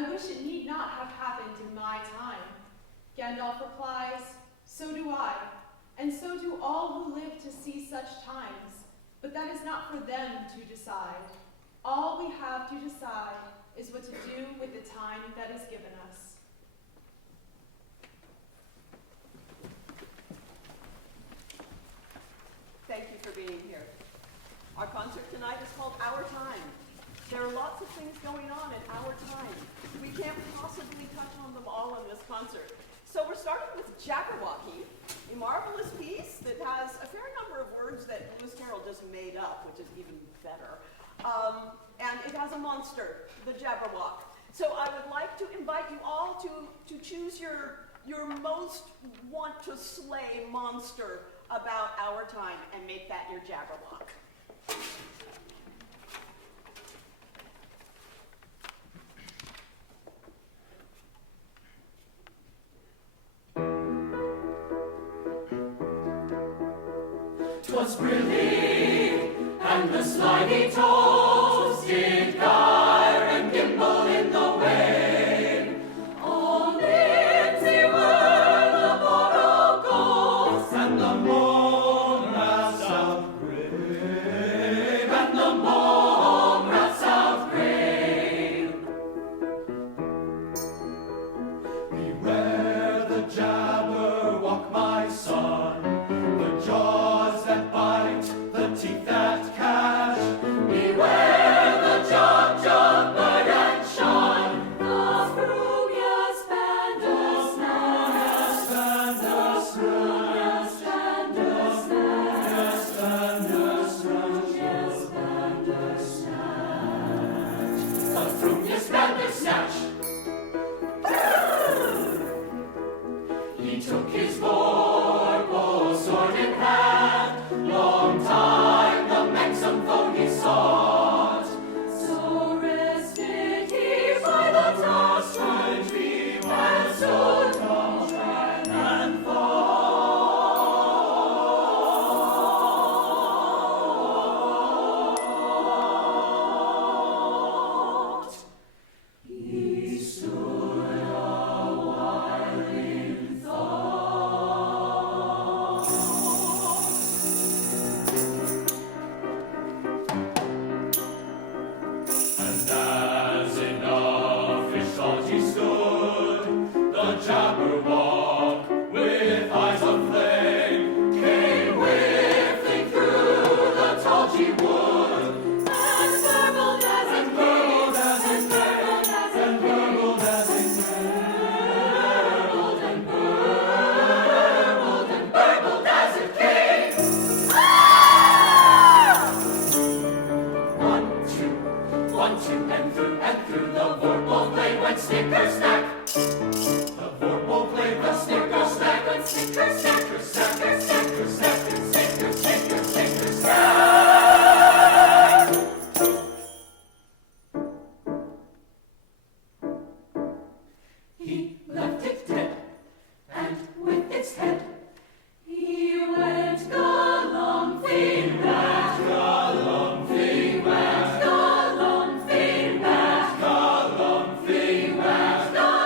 I wish it need not have happened in my time. Gandalf replies, so do I, and so do all who live to see such times, but that is not for them to decide. All we have to decide is what to do with the time that is given us. Thank you for being here. Our concert tonight is called Our Time. There are lots of things going on in our time. We can't possibly touch on them all in this concert. So we're starting with Jabberwocky, a marvelous piece that has a fair number of words that Lewis Carroll just made up, which is even better. And it has a monster, the Jabberwock. So I would like to invite you all to choose your most want to slay monster about our time and make that your Jabberwock. "'Twas brillig, and the slimy toads did gyre and gimble in the wave. All linsey were the moral ghosts, and the moon rats out grave, and the moon rats out grave. Beware the Jabberwock, my son, the jaws that bite, the teeth that catch. Beware the jug, bird and shun, the frugious bandersnatch, the frugious bandersnatch. He took his vorpal sword in hand, long time the manxome foe he sought. So rested he by the tossed tree, and stood contrite and thought. He stood a while in thought. And as in a fish thought he stood, the Jabberwock, with eyes of flame, came whiffling through the tulgey wood, and burbled as it came, and burbled as it burbled as it burbled and burbled and burbled as it came. Ah! 1, 2, and through the vorpal blade went snicker-snack. The vorpal blade went snicker-snack, went snicker-snack, snacker, snacker, snacker, snacker, snacker, snacker, snack. He left it dead, and with its head he went galumphing back, galumphing back, galumphing back, galumphing back, galumphing back.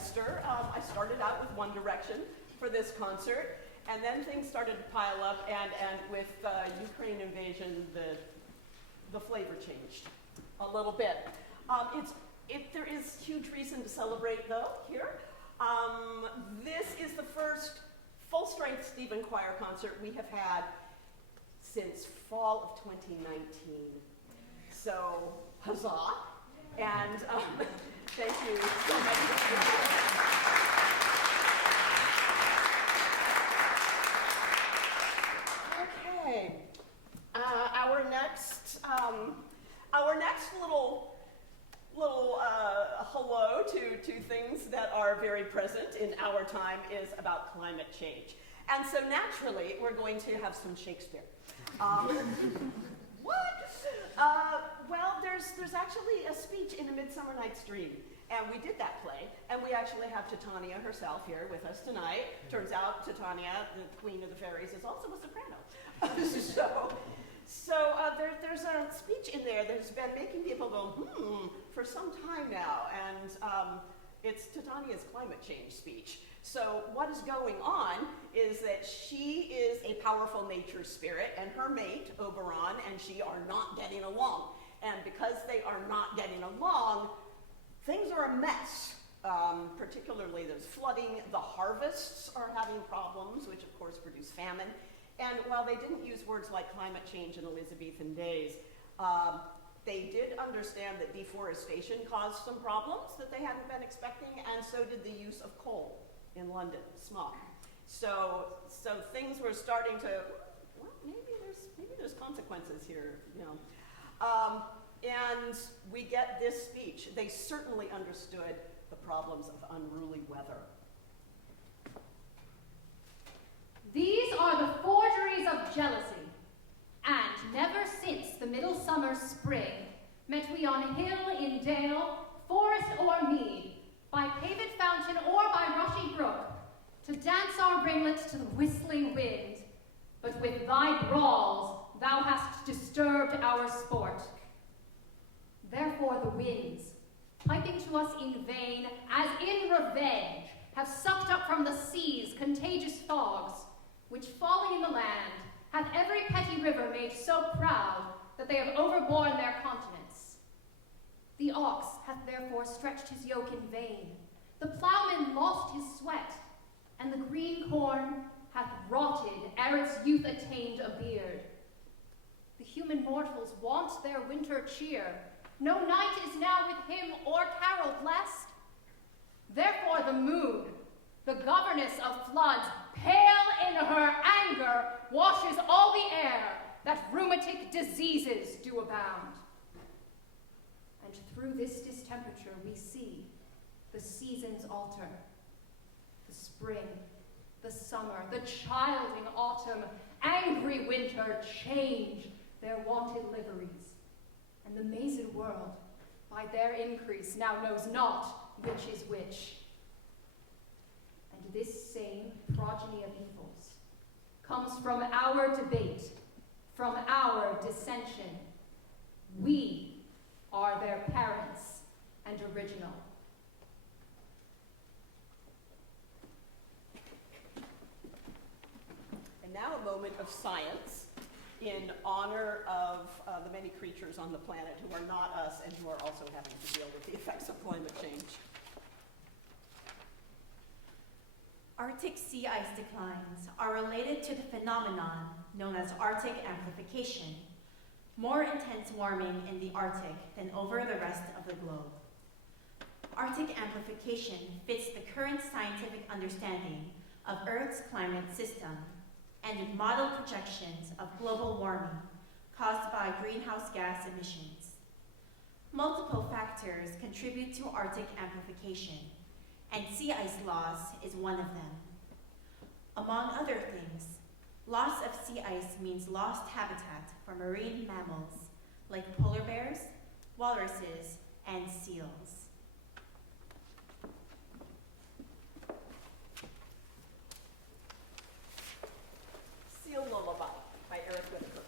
semester, I started out with One Direction for this concert, and then things started to pile up, and with Ukraine invasion, the flavor changed a little bit. There is huge reason to celebrate, though, here. This is the first full-strength Stephen Choir concert we have had since fall of 2019. So, huzzah, and thank you so much for being here. Okay, our next little hello to things that are very present in our time is about climate change. And so naturally, we're going to have some Shakespeare. What? Well, there's actually a speech in A Midsummer Night's Dream, and we did that play, and we actually have Titania herself here with us tonight. Turns out Titania, the Queen of the Fairies, is also a soprano. So there's a speech in there that's been making people go, for some time now, and it's Titania's climate change speech. So what is going on is that she is a powerful nature spirit, and her mate, Oberon, and she are not getting along. And because they are not getting along, things are a mess. Particularly there's flooding, the harvests are having problems, which of course produce famine. And while they didn't use words like climate change in Elizabethan days, they did understand that deforestation caused some problems that they hadn't been expecting, and so did the use of coal in London, smog. So things were starting to, well, maybe there's consequences here, you know. And we get this speech. They certainly understood the problems of unruly weather. These are the forgeries of jealousy, and never since the middle summer spring met we on hill in dale, forest or mead, by paved fountain or by rushy brook, to dance our ringlets to the whistling wind. But with thy brawls thou hast disturbed our sport. Therefore the winds, piping to us in vain, as in revenge, have sucked up from the seas contagious fogs, which falling in the land, hath every petty river made so proud that they have overborne their continents. The ox hath therefore stretched his yoke in vain, the ploughman lost his sweat, and the green corn hath rotted ere its youth attained a beard. The human mortals want their winter cheer, no night is now with him or carol blessed. Therefore the moon, the governess of floods, pale in her anger, washes all the air, that rheumatic diseases do abound. And through this distemperature we see the seasons alter, the spring, the summer, the childing autumn, angry winter change their wonted liveries, and the mazed world, by their increase, now knows not which is which. And this same progeny of evils comes from our debate, from our dissension. We are their parents and original. And now a moment of science in honor of the many creatures on the planet who are not us and who are also having to deal with the effects of climate change. Arctic sea ice declines are related to the phenomenon known as Arctic amplification, more intense warming in the Arctic than over the rest of the globe. Arctic amplification fits the current scientific understanding of Earth's climate system and model projections of global warming caused by greenhouse gas emissions. Multiple factors contribute to Arctic amplification, and sea ice loss is one of them. Among other things, loss of sea ice means lost habitat for marine mammals like polar bears, walruses, and seals. Seal Lullaby by Eric Whitaker.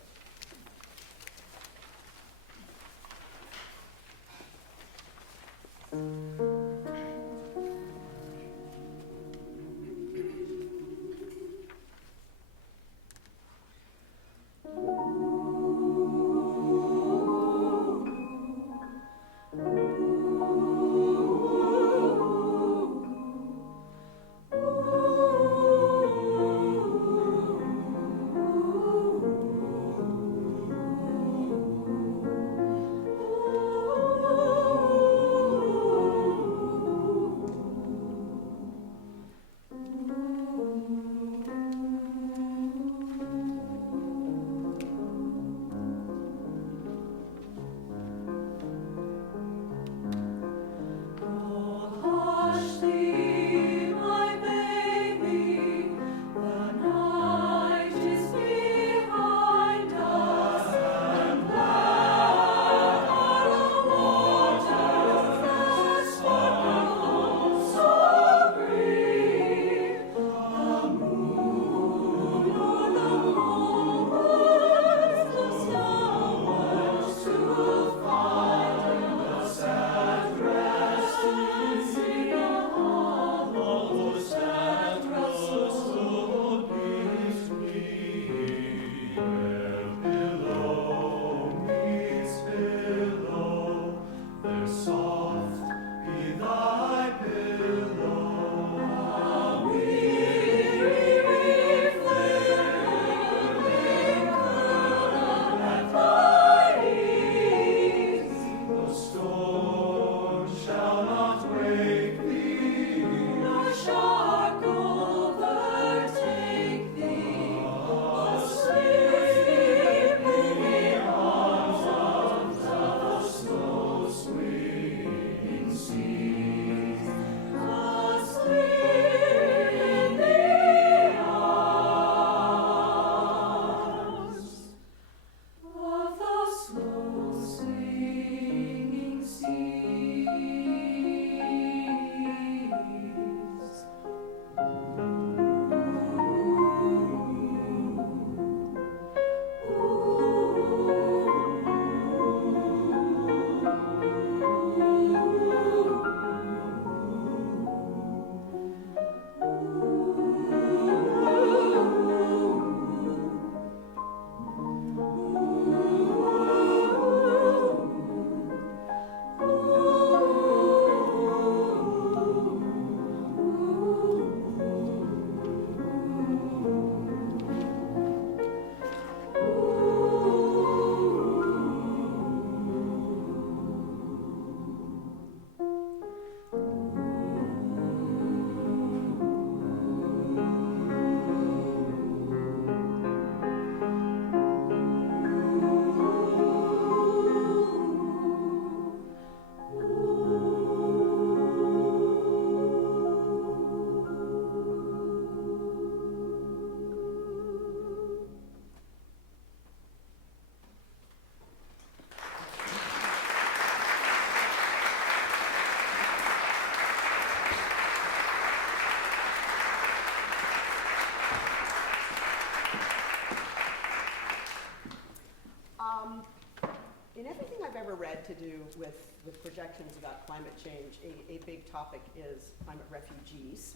In everything I've ever read to do with projections about climate change, a big topic is climate refugees.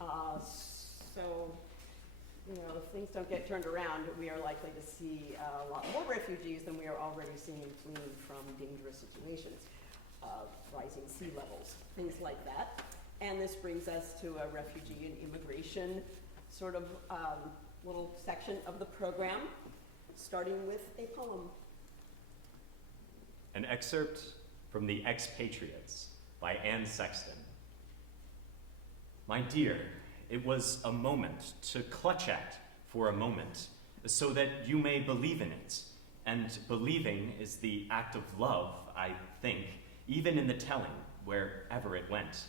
So, you know, if things don't get turned around, we are likely to see a lot more refugees than we are already seeing fleeing from dangerous situations, rising sea levels, things like that. And this brings us to a refugee and immigration sort of little section of the program, starting with a poem. An excerpt from The Expatriates by Anne Sexton. My dear, it was a moment to clutch at for a moment, so that you may believe in it. And believing is the act of love, I think, even in the telling, wherever it went.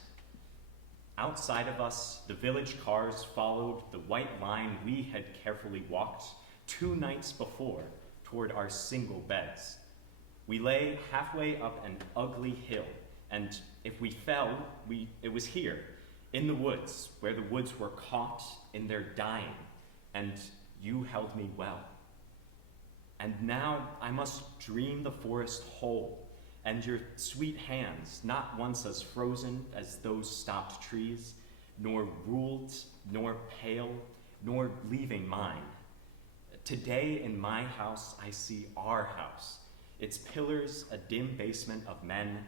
Outside of us, the village cars followed the white line we had carefully walked 2 nights before toward our single beds. We lay halfway up an ugly hill, and if we fell, it was here, in the woods, where the woods were caught in their dying, and you held me well. And now I must dream the forest whole, and your sweet hands, not once as frozen as those stopped trees, nor ruled, nor pale, nor leaving mine. Today in my house I see our house, its pillars a dim basement of men,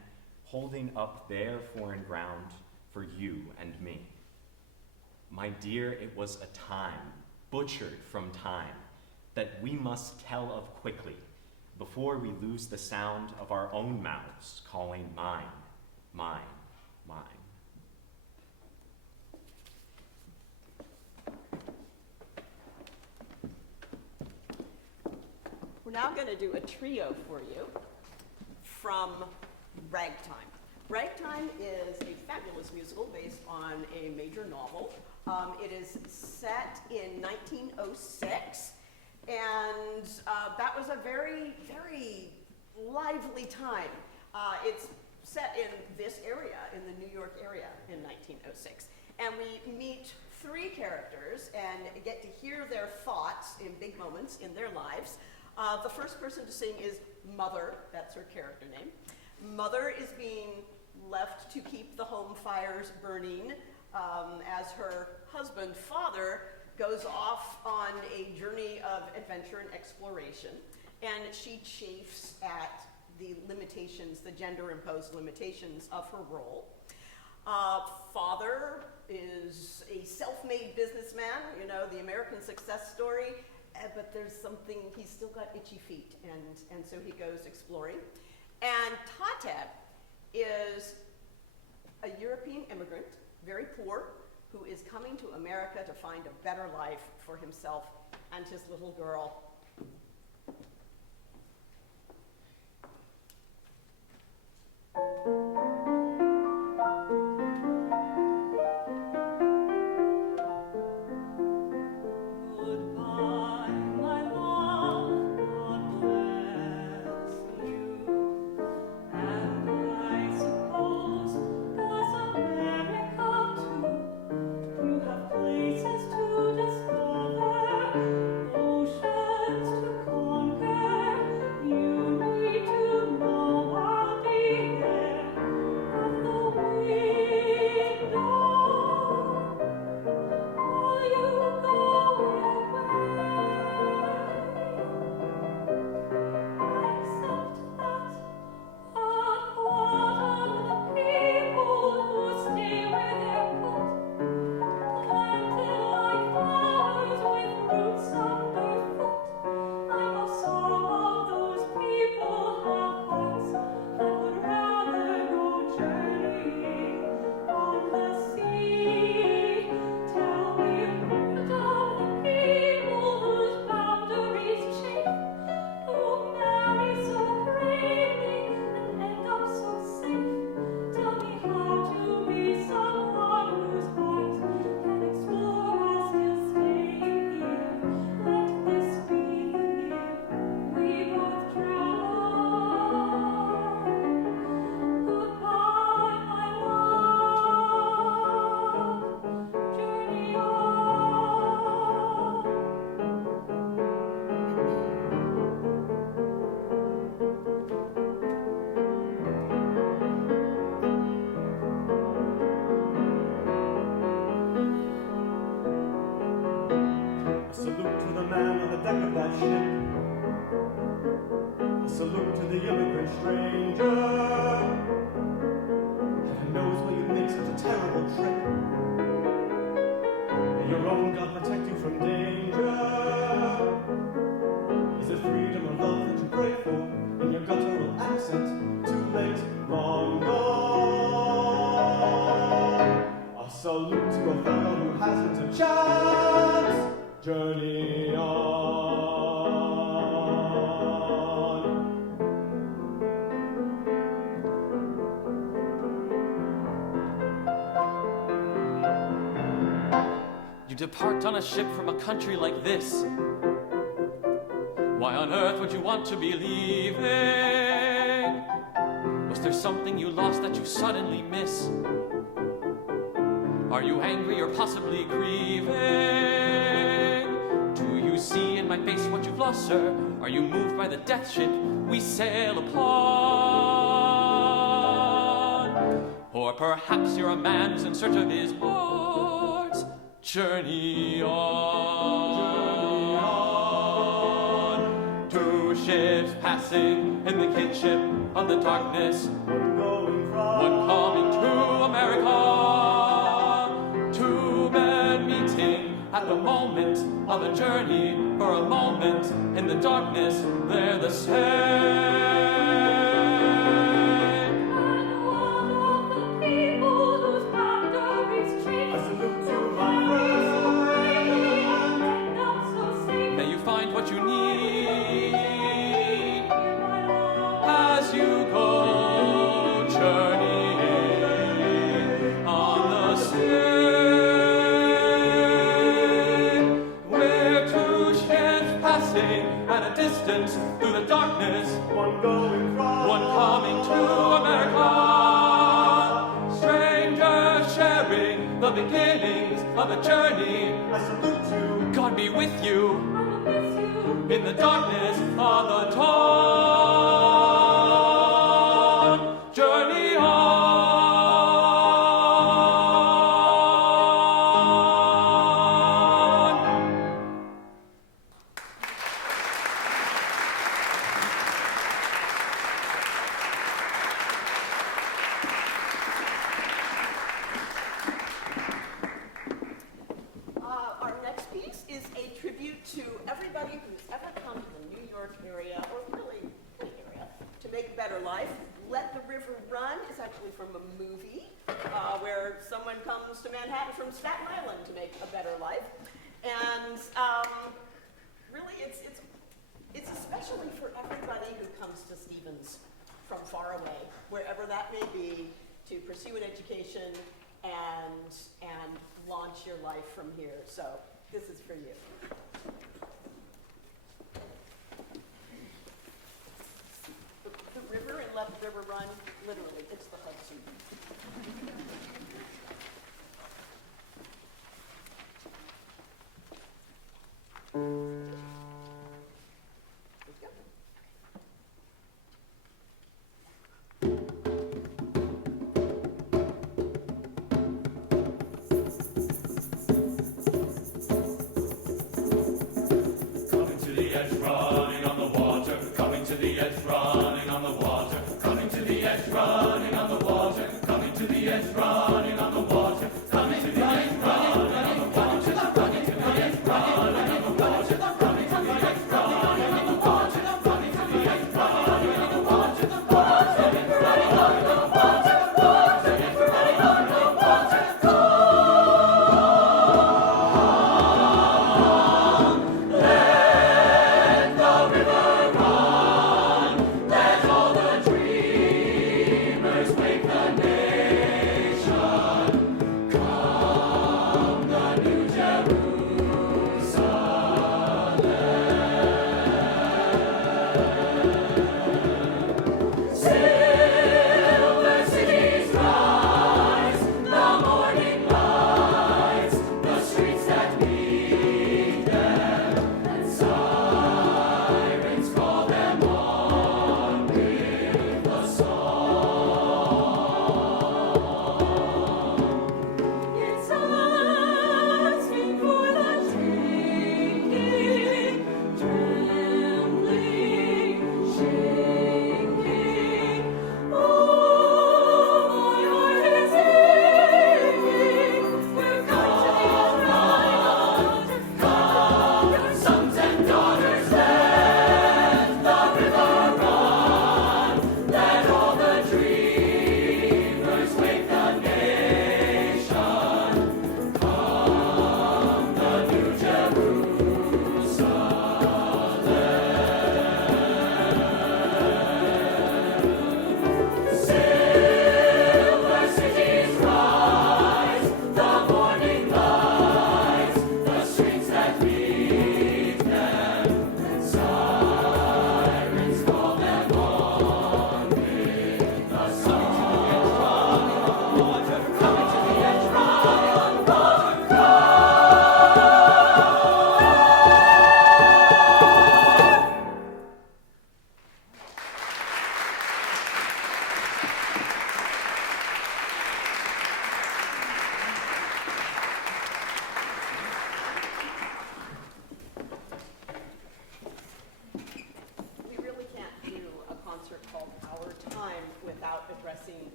holding up their foreign ground for you and me. My dear, it was a time, butchered from time, that we must tell of quickly, before we lose the sound of our own mouths calling mine, mine, mine. We're now going to do a trio for you from Ragtime. Ragtime is a fabulous musical based on a major novel. It is set in 1906, and that was a very, very lively time. It's set in this area, in the New York area in 1906. And we meet 3 characters and get to hear their thoughts in big moments in their lives. The first person to sing is Mother, that's her character name. Mother is being left to keep the home fires burning as her husband, Father, goes off on a journey of adventure and exploration, and she chafes at the limitations, the gender-imposed limitations of her role. Father is a self-made businessman, you know, the American success story, but there's something, he's still got itchy feet, and so he goes exploring. And Tatet is a European immigrant, very poor, who is coming to America to find a better life for himself and his little girl. Places to discover, oceans to conquer. salute to the immigrant stranger. Heaven knows why you make such a terrible trip. May your own God protect you from danger. Is it freedom or love that you pray for? In your guttural accent, too late, long gone. A salute to a fellow who hasn't a chance. Journey on. You depart on a ship from a country like this. Why on earth would you want to be leaving? Was there something you lost that you suddenly miss? Are you angry or possibly grieving? Do you see in my face what you've lost, sir? Are you moved by the death ship we sail upon? Or perhaps you're a man who's in search of his heart's journey on. Two ships passing in the kinship of the darkness, one coming to America. Two men meeting at the moment of a journey. For a moment in the darkness, they're the same. Find what you need as you go journeying on the sea, where two ships passing at a distance through the darkness, one going from, one coming to America, strangers sharing the beginnings of a journey. I salute you. God be with you. In the darkness of the dawn, journey on. Our next piece is a tribute to everybody who's ever come to the New York area, or really any area, to make a better life. Let the River Run is actually from a movie where someone comes to Manhattan from Staten Island to make a better life. And really, it's especially for everybody who comes to Stevens from far away, wherever that may be, to pursue an education and launch your life from here. So this is for you. The river and Let the River Run, literally, it's the Hudson. Let's go. Coming to the edge, running on the water. Coming to the edge, running on the water. Coming to the edge, running on the water. Coming to the edge, running on the water. Coming to the edge, running on the water. Coming to the edge, running on the water. Coming to the edge, running on the water. Coming to the edge, running on the water. Running on the water. Running on the water. Let the river run. Let all the dreamers wake the nation.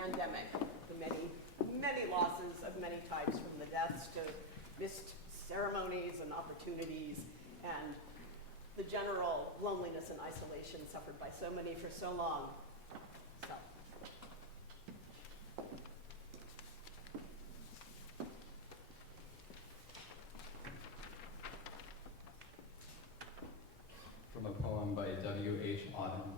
pandemic, the many, many losses of many types, from the deaths to missed ceremonies and opportunities, and the general loneliness and isolation suffered by so many for so long. So. From a poem by W.H. Auden.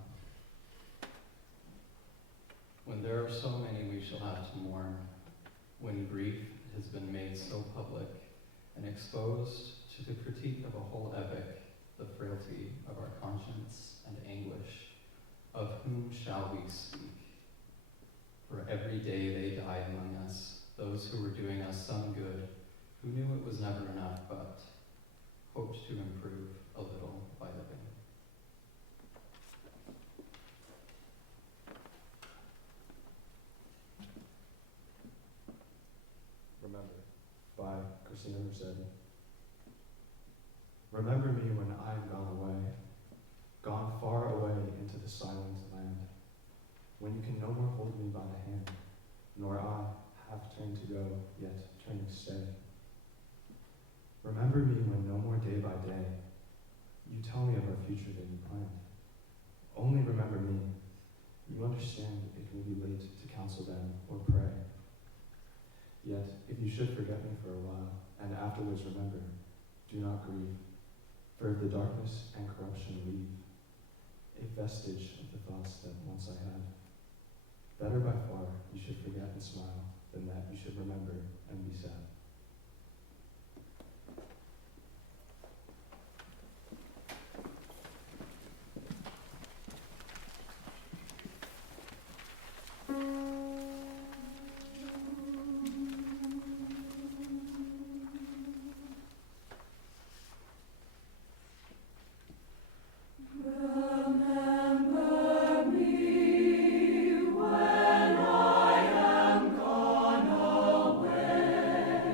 When there are so many we shall have to mourn, when grief has been made so public and exposed to the critique of a whole epic, the frailty of our conscience and anguish, of whom shall we speak? For every day they die among us, those who were doing us some good, who knew it was never enough, but hoped to improve a little by living. Remember, by Christina Merced. Remember me when I am gone away, gone far away into the silent land, when you can no more hold me by the hand, nor I, half turned to go, yet turning to stay. Remember me when no more day by day, you tell me of our future that you planned. Only remember me. You understand it will be late to counsel then or pray. Yet, if you should forget me for a while, and afterwards remember, do not grieve, for if the darkness and corruption leave, a vestige of the thoughts that once I had, better by far you should forget and smile, than that you should remember and be sad. When I am gone away.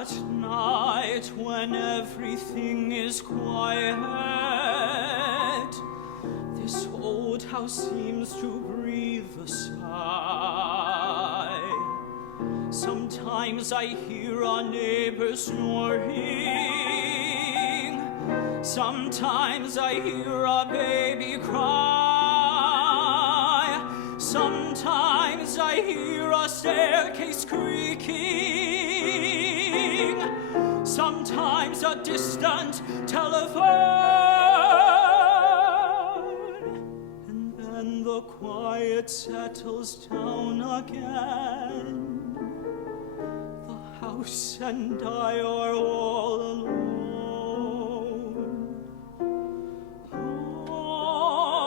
at night when everything is quiet, this old house seems to breathe a sigh. Sometimes I hear our neighbors snoring. Sometimes I hear a baby cry. Sometimes I hear a staircase creaking. Sometimes a distant telephone. And then the quiet settles down again. The house and I are all alone.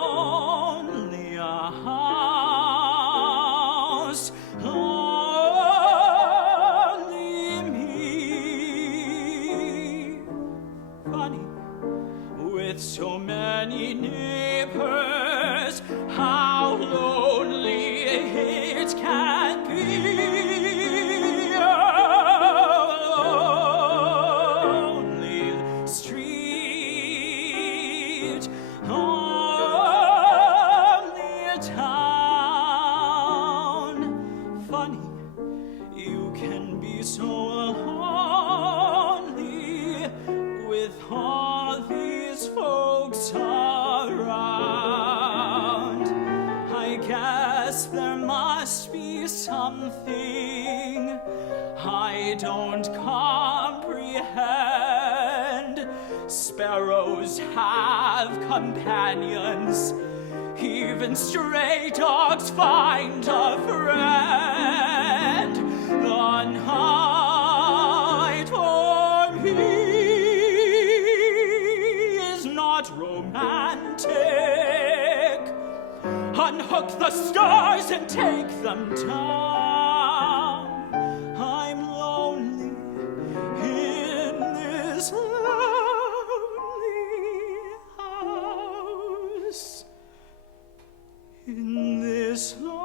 Only a house, only me. Funny, with so many neighbors, how lonely it can be. Lonely street, lonely town. Funny, you can be so lonely with all these folks around. I guess there must be something I don't comprehend. Sparrows have companions. Even stray dogs find a friend. The night for me is not romantic. Unhook the stars and take them down. I'm lonely in this lonely house. In this lonely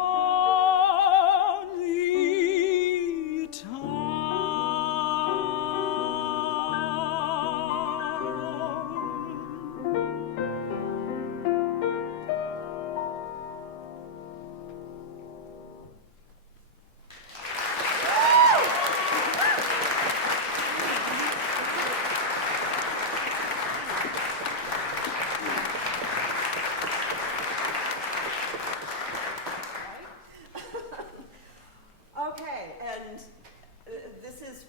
Okay, and this is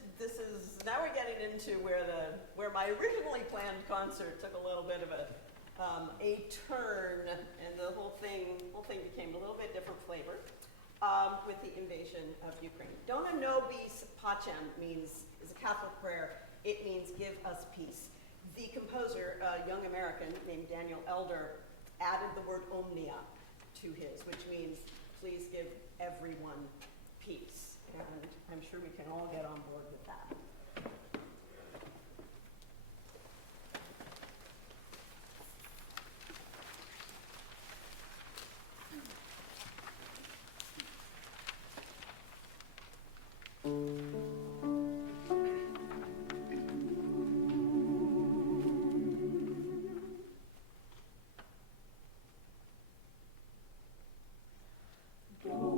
now we're getting into where my originally planned concert took a little bit of a turn, and the whole thing became a little bit different flavor with the invasion of Ukraine. Dona nobis pacem is a Catholic prayer. It means give us peace. The composer, a young American named Daniel Elder, added the word omnia to his, which means please give everyone peace. And I'm sure we can all get on board with that. Dona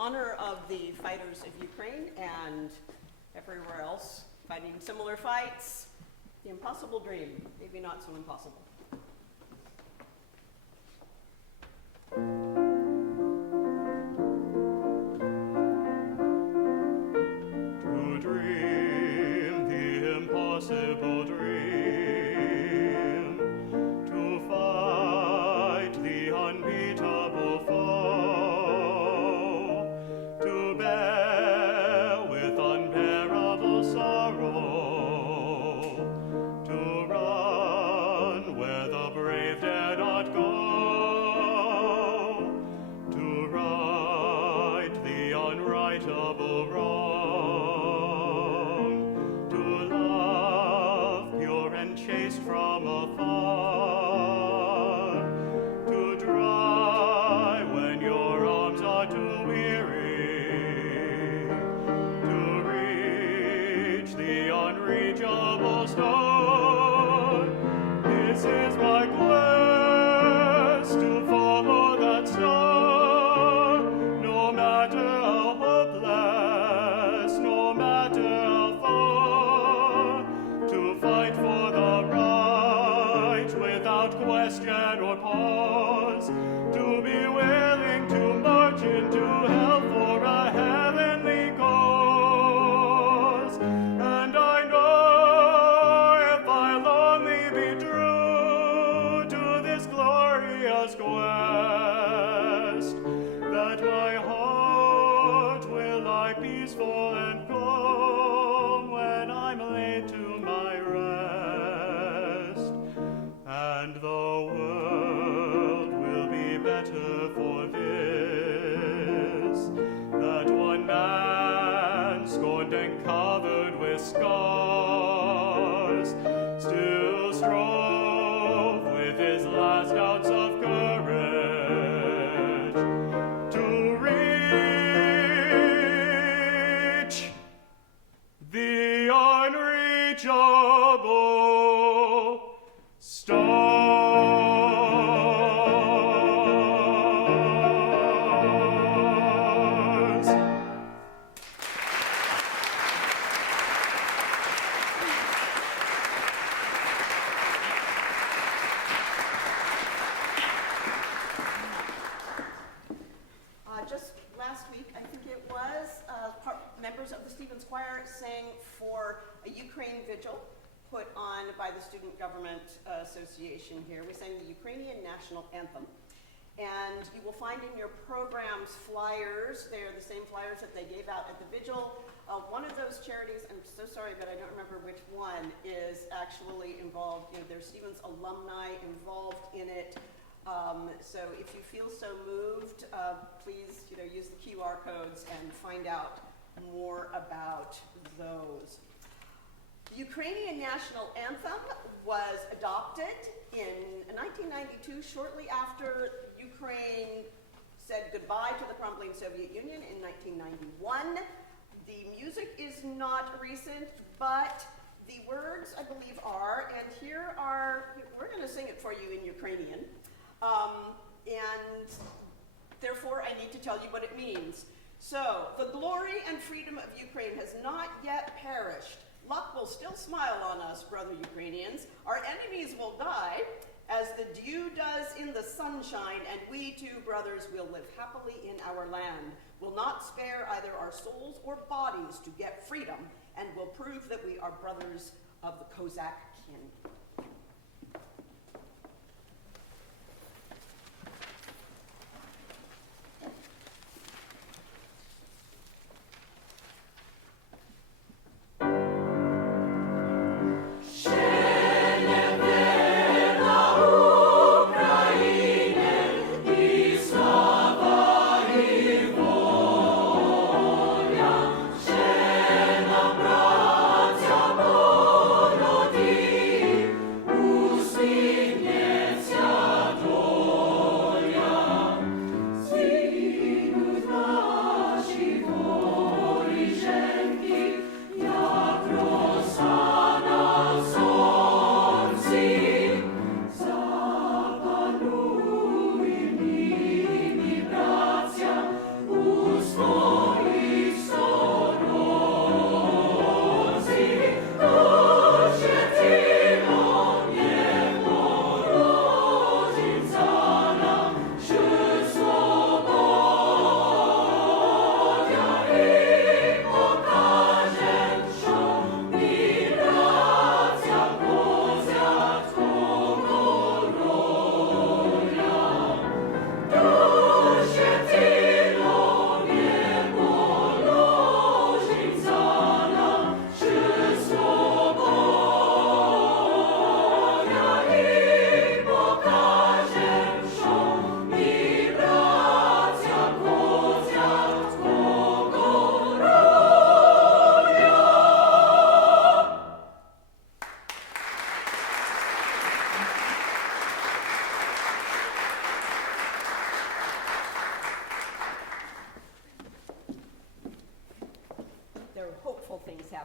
honor of the fighters of Ukraine and everywhere else fighting similar fights, the impossible dream, maybe not so impossible. To dream the impossible dream, to fight the unbeatable foe, to bear with unbearable sorrow, to run where the brave dare not go, to right the unrightable wrong, to love pure and chaste from afar, to dry when your arms are too weary, to reach the unreachable star. This is my quest, to follow that star, no matter how hopeless, no matter how far, to fight for the right without question or pause, to be willing to march into hell for a heavenly cause. And I know if I'll only be true to this glorious quest, that my heart will lie peaceful and calm when I'm laid to my rest, and the world will be better for this, that one man scorned and covered with scars still strove with his last ounce of courage to reach the unreachable stars. Just last week, I think it was, members of the Stevens Choir sang for a Ukraine vigil put on by the Student Government Association here. We sang the Ukrainian national anthem. And you will find in your programs flyers. They're the same flyers that they gave out at the vigil. One of those charities, I'm so sorry, but I don't remember which one, is actually involved. There's Stevens alumni involved in it. So if you feel so moved, please use the QR codes and find out more about those. The Ukrainian national anthem was adopted in 1992, shortly after Ukraine said goodbye to the crumbling Soviet Union in 1991. The music is not recent, but the words, I believe, are, and here are, we're going to sing it for you in Ukrainian. And therefore, I need to tell you what it means. So, the glory and freedom of Ukraine has not yet perished. Luck will still smile on us, brother Ukrainians. Our enemies will die, as the dew does in the sunshine, and we too, brothers, will live happily in our land. Will not spare either our souls or bodies to get freedom, and will prove that we are brothers of the Cossack kin.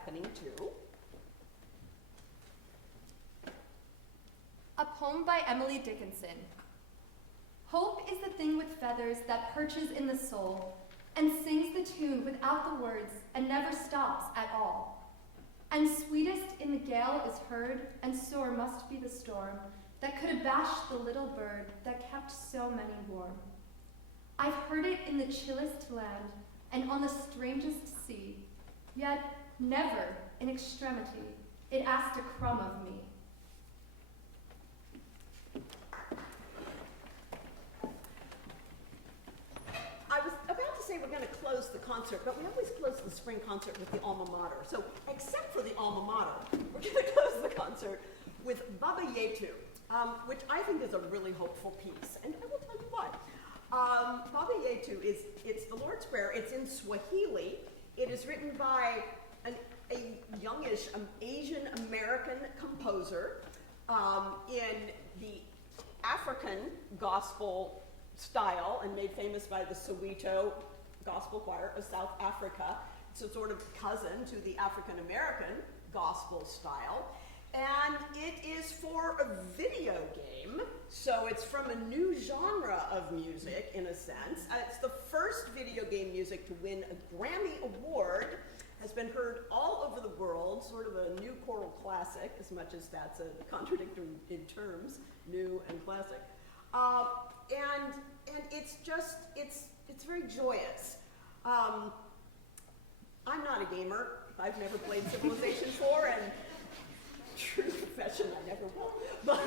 happening too. A poem by Emily Dickinson. Hope is the thing with feathers that perches in the soul and sings the tune without the words and never stops at all. And sweetest in the gale is heard, and sore must be the storm that could abash the little bird that kept so many warm. I've heard it in the chillest land and on the strangest sea, yet never in extremity it asked a crumb of me. I was about to say we're going to close the concert, but we always close the spring concert with the alma mater. So, except for the alma mater, we're going to close the concert with Baba Yetu, which I think is a really hopeful piece, and I will tell you why. Baba Yetu it's the Lord's Prayer. It's in Swahili. It is written by a youngish Asian American composer in the African gospel style and made famous by the Soweto Gospel Choir of South Africa. It's a sort of cousin to the African American gospel style. And it is for a video game, so it's from a new genre of music, in a sense. It's the first video game music to win a Grammy Award, has been heard all over the world, sort of a new choral classic, as much as that's a contradiction in terms, new and classic. And it's just, it's very joyous. I'm not a gamer. I've never played Civilization 4, and true profession, I never will. But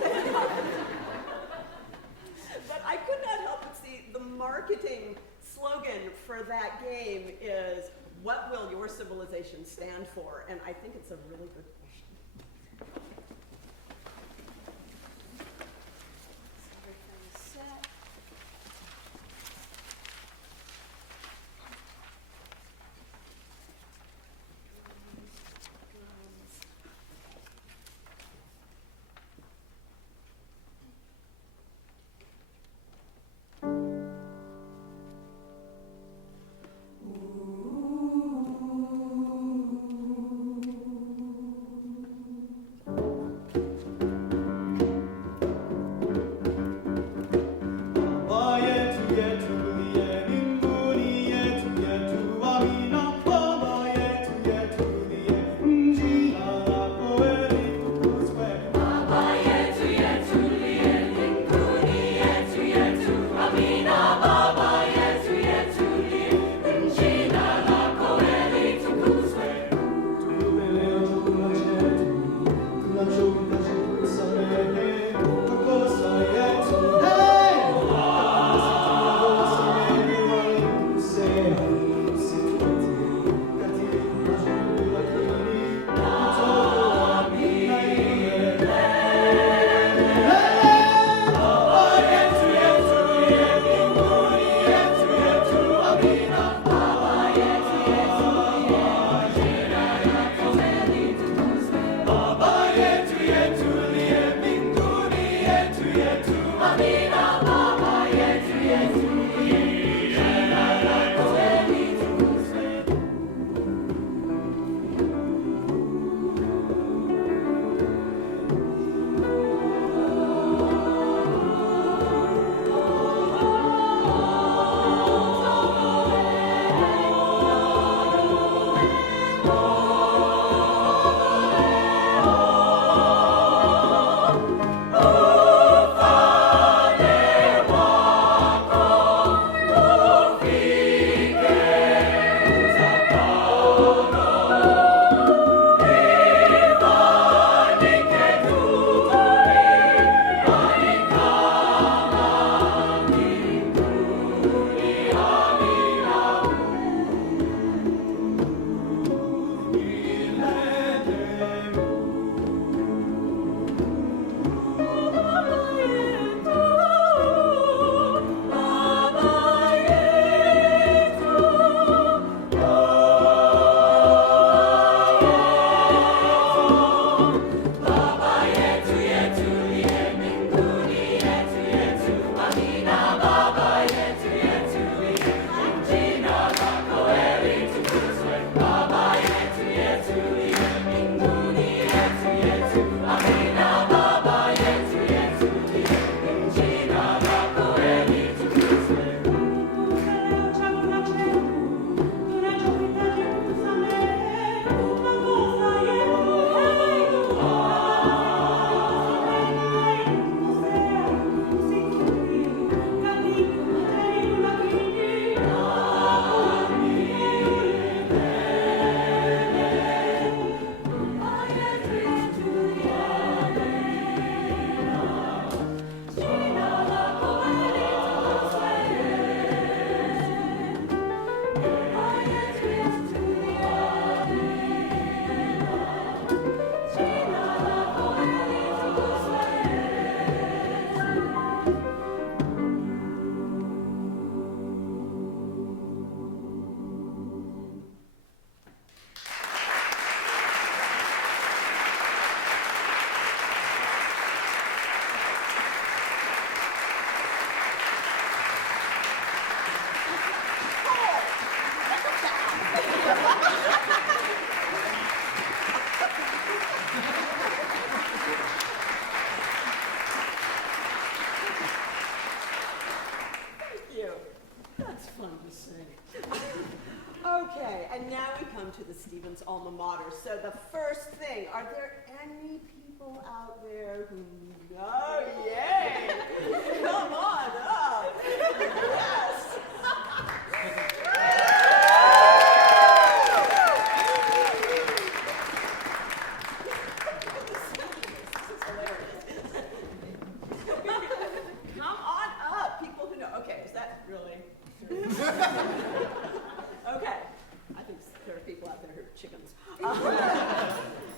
I could not help but see the marketing slogan for that game is, "What will your civilization stand for?" And I think it's a really good question. Everything's set. alma mater. So the first thing, are there any people out there who know? Yay! Come on up. Yes. This is hilarious. Come on up, people who know. Okay, is that really? Okay, I think there are people out there who are chickens.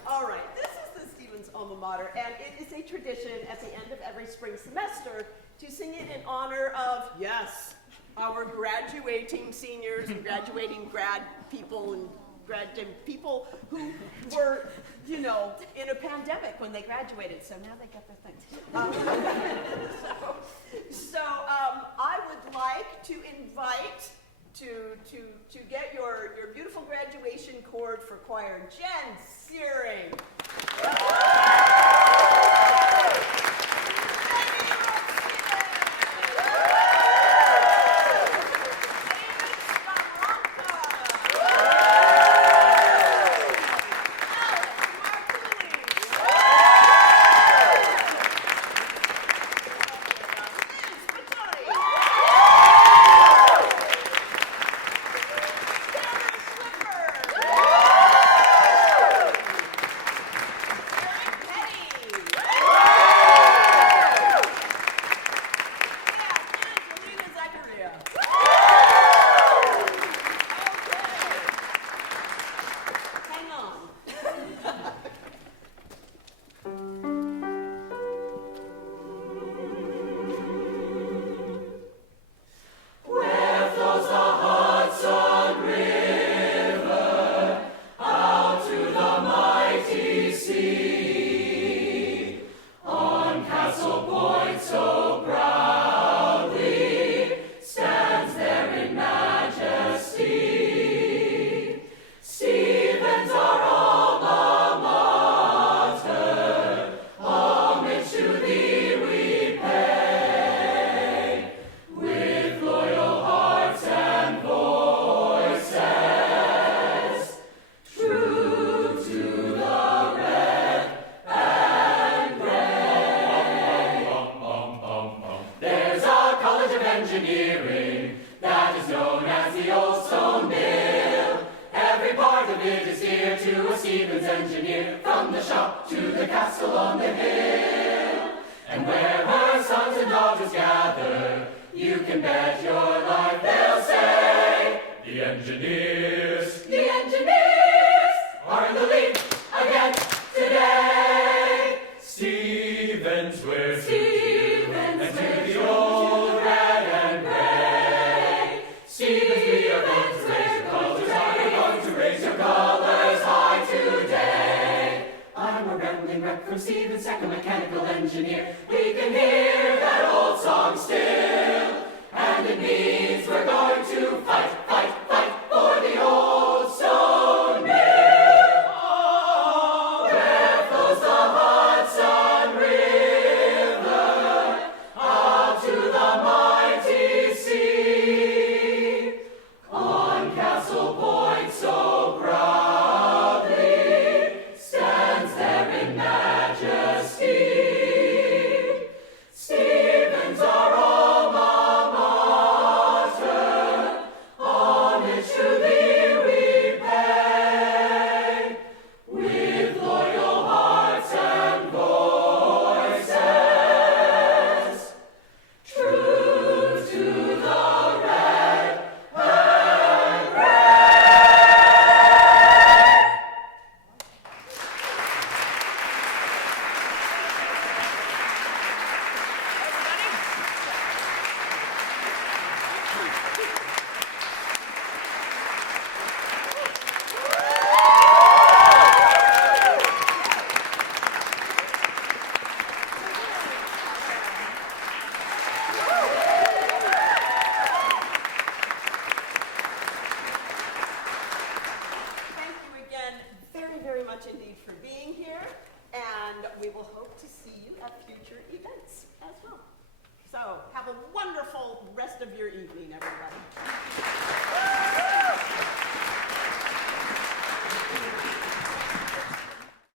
All right, this is the Stevens alma mater, and it is a tradition at the end of every spring semester to sing it in honor of, yes, our graduating seniors and graduating grad people and people who were, you know, in a pandemic when they graduated, so now they get their things. So I would like to invite to get your beautiful graduation chord for choir, Jen Searing. From Stevens, second mechanical engineer. We can hear that old song still, and it means we're going to fight, fight, fight for the old stone mill. Oh, where flows the Hudson River out to the mighty sea. On Castle Point so proudly stands there in majesty. Stevens, our alma mater, homage to thee we pay. With loyal hearts and voices, true to the red and gray. Thank you again very, very much indeed for being here, and we will hope to see you at future events as well. So have a wonderful rest of your evening, everybody.